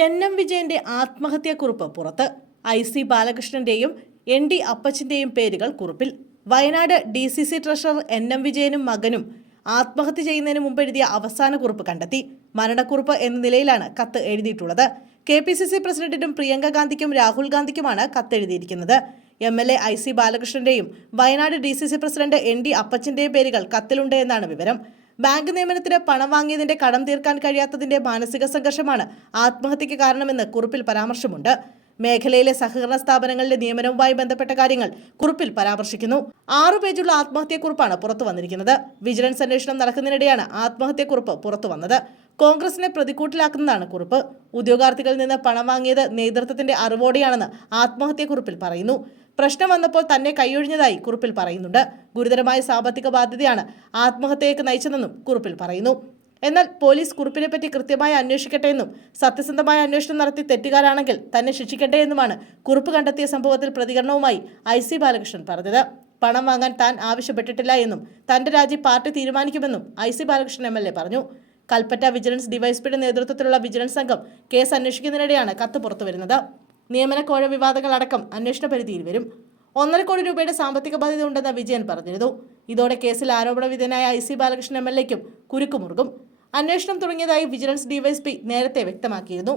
എൻ.എം. വിജയന്റെ ആത്മഹത്യാക്കുറിപ്പ് പുറത്ത്. IC ബാലകൃഷ്ണന്റെയും ND അപ്പച്ചന്റെയും പേരുകൾ കുറിപ്പിൽ. Wayanad DCC treasurer N.M. വിജയനും മകനും ആത്മഹത്യ ചെയ്യുന്നതിന് മുമ്പ് എഴുതിയ അവസാന കുറിപ്പ് കണ്ടെത്തി. മരണക്കുറിപ്പ് എന്ന നിലയിലാണ് കത്ത് എഴുതിയിട്ടുള്ളത്. KPCC പ്രസിഡന്റിനും പ്രിയങ്ക ഗാന്ധിക്കും രാഹുൽ ഗാന്ധിക്കുമാണ് കത്തെഴുതിയിരിക്കുന്നത്. MLA IC ബാലകൃഷ്ണന്റെയും വയനാട് DCC പ്രസിഡന്റ് ND അപ്പച്ചന്റെയും പേരുകൾ കത്തിലുണ്ട് എന്നാണ് വിവരം. ബാങ്ക് നിയമനത്തിന് പണം വാങ്ങിയതിന്റെ കടം തീർക്കാൻ കഴിയാത്തതിന്റെ മാനസിക സംഘർഷമാണ് ആത്മഹത്യയ്ക്ക് കാരണമെന്ന് കുറിപ്പിൽ പരാമർശമുണ്ട്. മേഖലയിലെ സഹകരണ സ്ഥാപനങ്ങളിലെ നിയമനവുമായി ബന്ധപ്പെട്ട കാര്യങ്ങൾ കുറിപ്പിൽ പരാമർശിക്കുന്നു. 6 പേജുള്ള ആത്മഹത്യാക്കുറിപ്പാണ് പുറത്തു വന്നിരിക്കുന്നത്. വിജിലൻസ് അന്വേഷണം നടക്കുന്നതിനിടെയാണ് ആത്മഹത്യാക്കുറിപ്പ് പുറത്തു വന്നത്. കോൺഗ്രസിനെ പ്രതിക്കൂട്ടിലാക്കുന്നതാണ് കുറിപ്പ്. ഉദ്യോഗാർത്ഥികളിൽ നിന്ന് പണം വാങ്ങിയത് നേതൃത്വത്തിന്റെ അറിവോടെയാണെന്ന് ആത്മഹത്യാക്കുറിപ്പിൽ പറയുന്നു. പ്രശ്നം വന്നപ്പോൾ തന്നെ കൈയൊഴിഞ്ഞതായി കുറിപ്പിൽ പറയുന്നുണ്ട്. ഗുരുതരമായ സാമ്പത്തിക ബാധ്യതയാണ് ആത്മഹത്യയ്ക്ക് നയിച്ചതെന്നും കുറിപ്പിൽ പറയുന്നു. എന്നാൽ പോലീസ് കുറിപ്പിനെപ്പറ്റി കൃത്യമായി അന്വേഷിക്കട്ടെ എന്നും സത്യസന്ധമായ അന്വേഷണം നടത്തി തെറ്റുകാരാണെങ്കിൽ തന്നെ ശിക്ഷിക്കട്ടെ എന്നുമാണ് കുറിപ്പ് കണ്ടെത്തിയ സംഭവത്തിൽ പ്രതികരണവുമായി IC ബാലകൃഷ്ണൻ പറഞ്ഞത്. പണം വാങ്ങാൻ താൻ ആവശ്യപ്പെട്ടിട്ടില്ല എന്നും തന്റെ രാജി പാർട്ടി തീരുമാനിക്കുമെന്നും IC ബാലകൃഷ്ണൻ MLA പറഞ്ഞു. കൽപ്പറ്റ വിജിലൻസ് ഡിവൈഎസ്പിയുടെ നേതൃത്വത്തിലുള്ള വിജിലൻസ് സംഘം കേസ് അന്വേഷിക്കുന്നതിനിടെയാണ് കത്ത് പുറത്തുവരുന്നത്. നിയമന കോഴ വിവാദങ്ങളടക്കം അന്വേഷണ പരിധിയിൽ വരും. 1.5 കോടി രൂപയുടെ സാമ്പത്തിക ബാധ്യത ഉണ്ടെന്ന് വിജയൻ പറഞ്ഞിരുന്നു. ഇതോടെ കേസിൽ ആരോപണ വിധേയനായ IC ബാലകൃഷ്ണൻ MLAയ്ക്കും കുരുക്കുമുറുകും. അന്വേഷണം തുടങ്ങിയതായി വിജിലൻസ് DYSP നേരത്തെ വ്യക്തമാക്കിയിരുന്നു.